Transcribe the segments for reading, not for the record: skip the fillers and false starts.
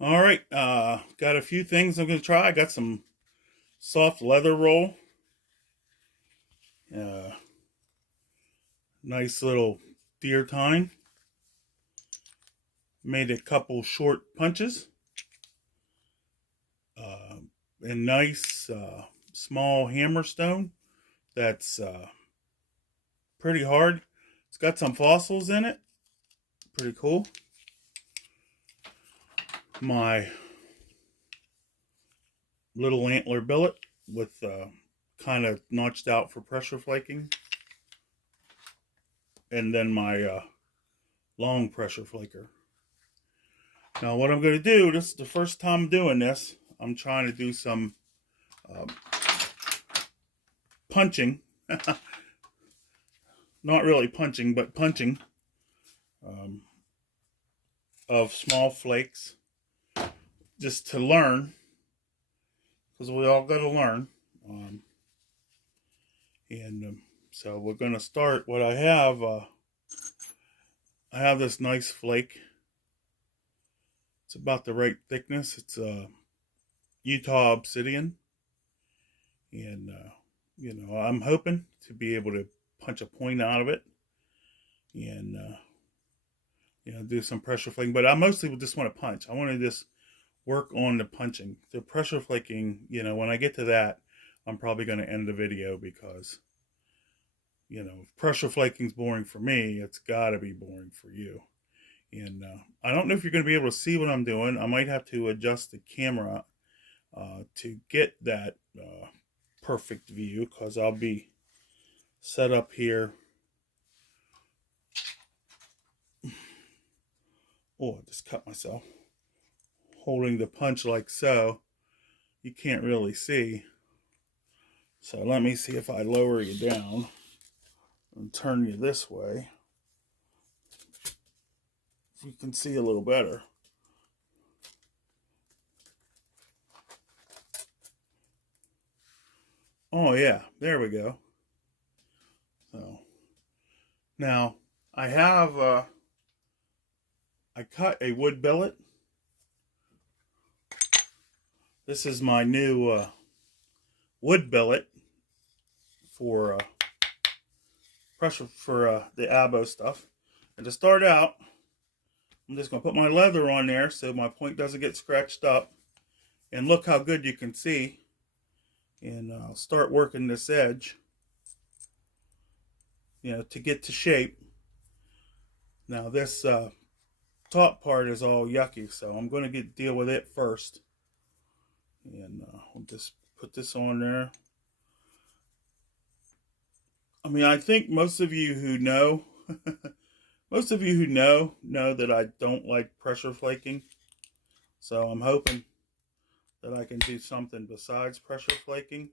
All right, got a few things I'm going to try. I got some soft leather roll, uh, nice little deer tine. Made a couple short punches, uh, and nice small hammerstone that's pretty hard. It's got some fossils in it, pretty cool. My little antler billet with kind of notched out for pressure flaking, and then my long pressure flaker. Now, what I'm going to do, this is the first time I'm doing this. I'm trying to do some um, punching. Not really punching, but punching um, of small flakes just to learn, because we all got to learn. Um, and so we're going to start. What I have this nice flake. It's about the right thickness. It's Utah obsidian, and I'm hoping to be able to punch a point out of it, and do some pressure flaking. But I mostly just want to punch. I want to just work on the punching. The pressure flaking, when I get to that, I'm probably going to end the video because if pressure flaking's boring for me, it's got to be boring for you. And I don't know if you're going to be able to see what I'm doing. I might have to adjust the camera to get that perfect view, because I'll be set up here. Oh, I just cut myself. Holding the punch like so. You can't really see. So let me see if I lower you down and turn you this way. If you can see a little better. Oh yeah, there we go. So now I have I cut a wood billet. This is my new wood billet for pressure for the abo stuff. And to start out, I'm just going to put my leather on there so my point doesn't get scratched up. And look how good you can see. And I'll start working this edge, to get to shape. Now this top part is all yucky, so I'm going to deal with it first. And I'll just put this on there. I mean, I think most of you who know, most of you who know that I don't like pressure flaking. So I'm hoping that I can do something besides pressure flaking.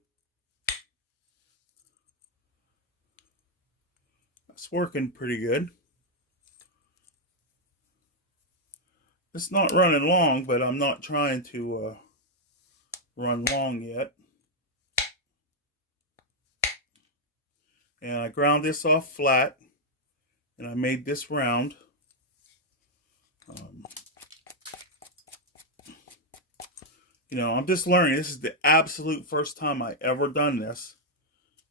It's working pretty good. It's not running long, but I'm not trying to run long yet. And I ground this off flat, and I made this round. I'm just learning. This is the absolute first time I ever done this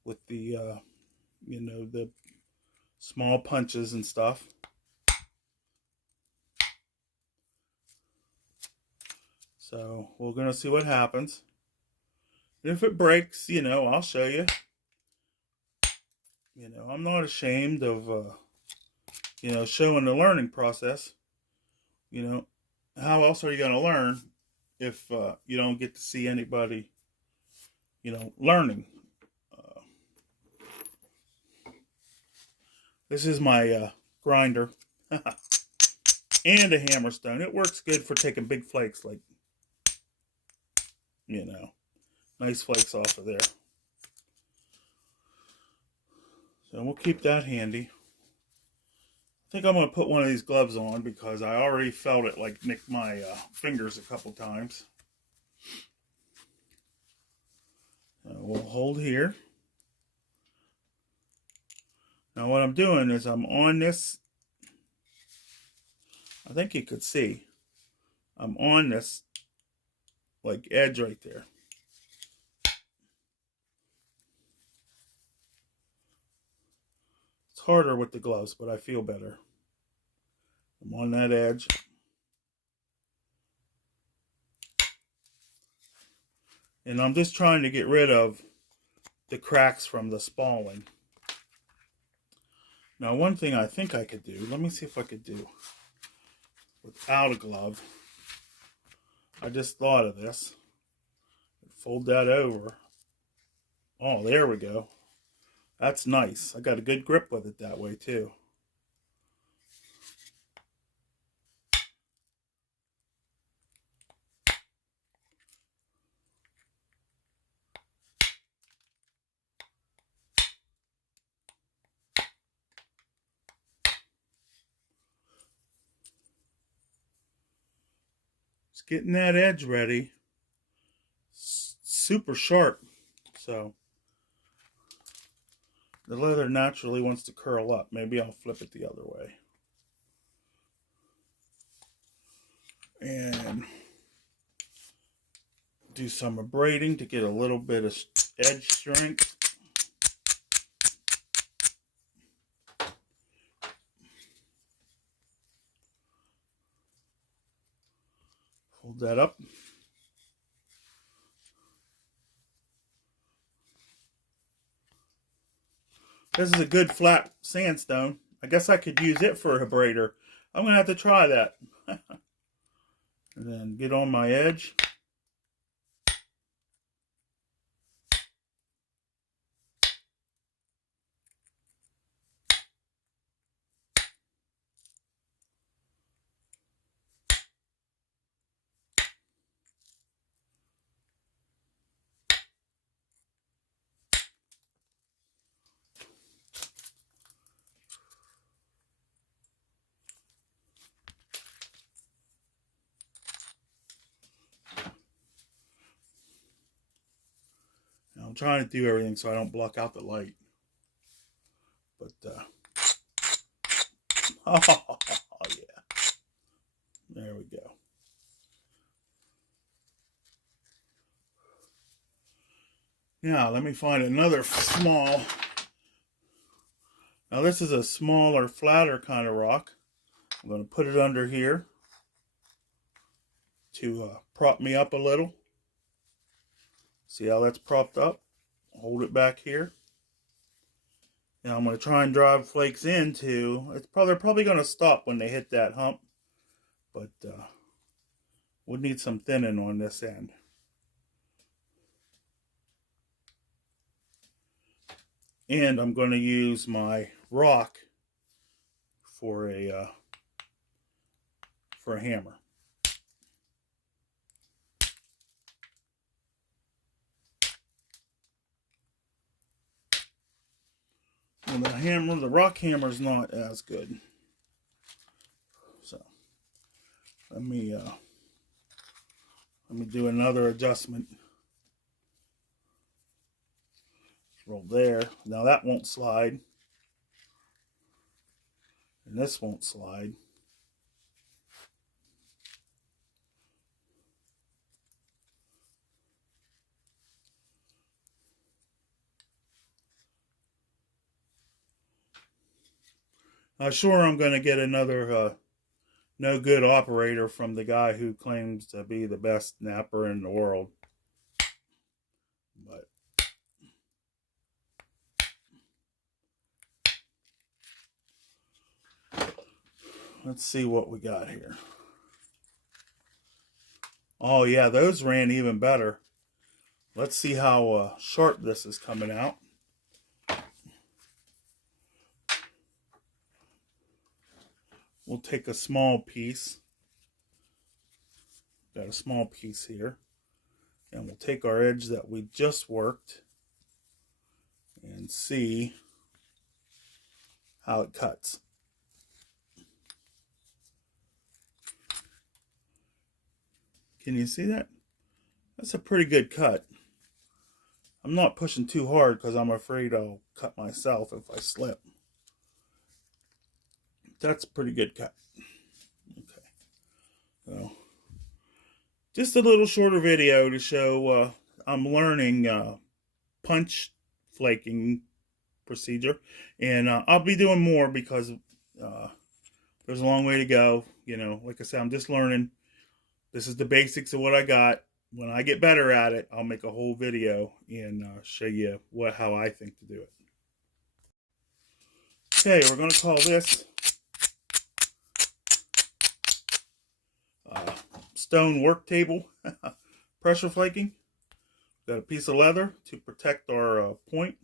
with the, the small punches and stuff. So we're going to see what happens. And if it breaks, I'll show you. I'm not ashamed of, showing the learning process. How else are you going to learn if you don't get to see anybody, learning? This is my grinder and a hammerstone. It works good for taking big flakes, like, nice flakes off of there. So we'll keep that handy. I think I'm going to put one of these gloves on because I already felt it like nick my fingers a couple times. We'll hold here. Now what I'm doing is I'm on this. I think you could see. I'm on this like edge right there. It's harder with the gloves, but I feel better. I'm on that edge. And I'm just trying to get rid of the cracks from the spalling. Now, one thing I think I could do, let me see if I could do without a glove. I just thought of this. Fold that over. Oh, there we go. That's nice. I got a good grip with it that way too. Just getting that edge ready. Super sharp. So the leather naturally wants to curl up. Maybe I'll flip it the other way. And do some abrading to get a little bit of edge strength. Hold that up. This is a good flat sandstone. I guess I could use it for a abrader. I'm going to have to try that. And then get on my edge. Now I'm trying to do everything so I don't block out the light. But, oh yeah. There we go. Now, let me find another small. Now, this is a smaller, flatter kind of rock. I'm going to put it under here to prop me up a little. See how that's propped up? Hold it back here. Now, I'm going to try and drive flakes into. They're probably going to stop when they hit that hump. But we'll need some thinning on this end. And I'm going to use my rock for a hammer. And the rock hammer is not as good. So let me do another adjustment. Roll there. Now that won't slide. And this won't slide. I'm sure I'm going to get another no good operator from the guy who claims to be the best knapper in the world. But let's see what we got here. Oh yeah, those ran even better. Let's see how sharp this is coming out. We'll take a small piece. Got a small piece here. And we'll take our edge that we just worked and see how it cuts. Can you see that? That's a pretty good cut. I'm not pushing too hard because I'm afraid I'll cut myself if I slip. That's a pretty good cut. Okay. So just a little shorter video to show I'm learning punch flaking procedure, and I'll be doing more because there's a long way to go. You know, like I said, I'm just learning. This is the basics of what I got. When I get better at it, I'll make a whole video and show you how I think to do it. Okay, we're going to call this stone work table pressure flaking. Got a piece of leather to protect our point.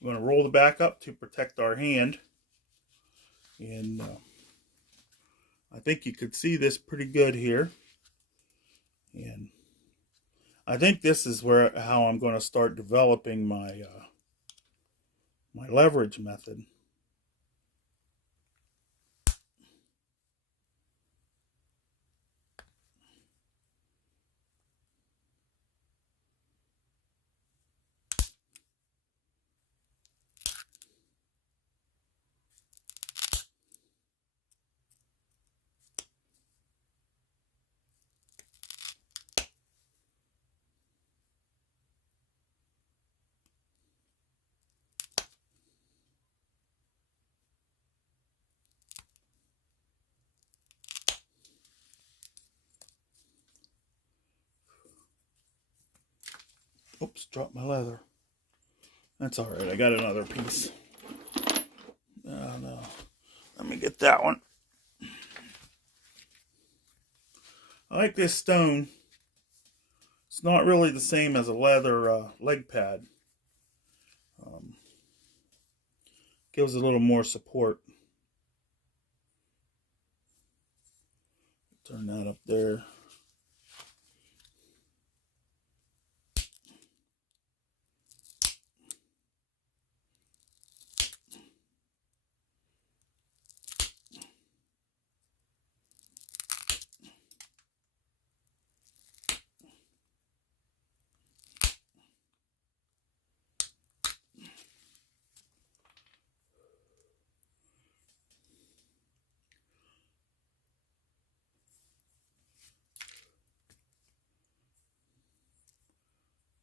We're going to roll the back up to protect our hand. And I think you could see this pretty good here. And I think this is how I'm going to start developing my my leverage method. Oops, dropped my leather. That's all right. I got another piece. Oh, no. Let me get that one. I like this stone. It's not really the same as a leather leg pad. Gives a little more support. Turn that up there.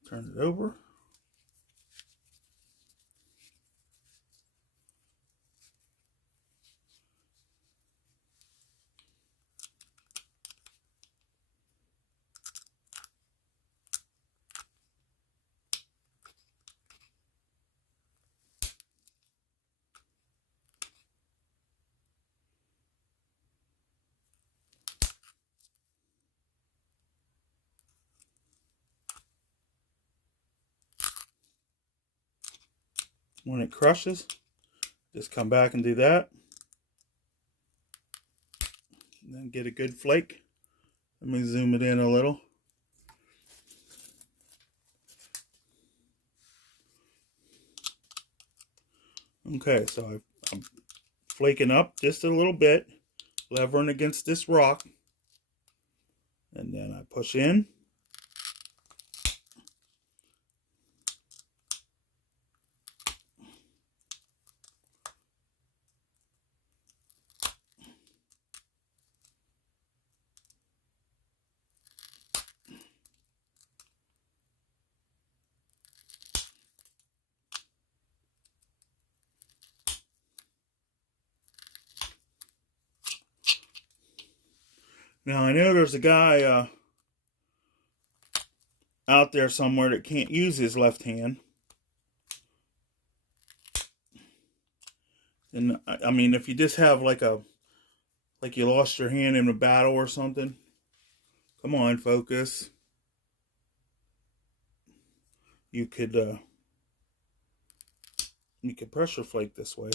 Turn it over. When it crushes, just come back and do that. And then get a good flake. Let me zoom it in a little. Okay, so I'm flaking up just a little bit, levering against this rock, and then I push in. Now I know there's a guy out there somewhere that can't use his left hand. And I mean, if you just have like you lost your hand in a battle or something, come on, focus. You could pressure flake this way.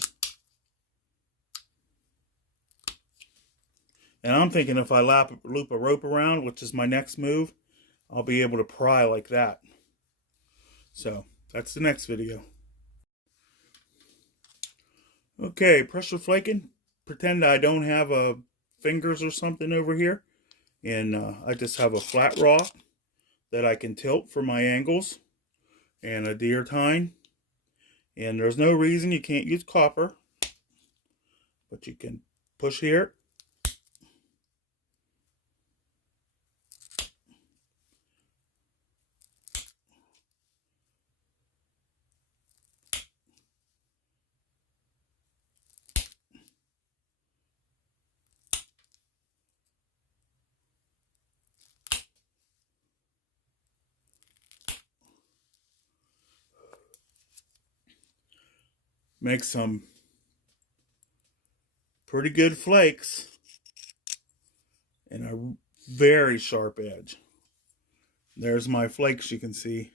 And I'm thinking if I loop a rope around, which is my next move, I'll be able to pry like that. So that's the next video. Okay, pressure flaking. Pretend I don't have fingers or something over here. And I just have a flat rock that I can tilt for my angles. And a deer tine. And there's no reason you can't use copper. But you can push here. make some pretty good flakes and a very sharp edge. There's my flakes, you can see.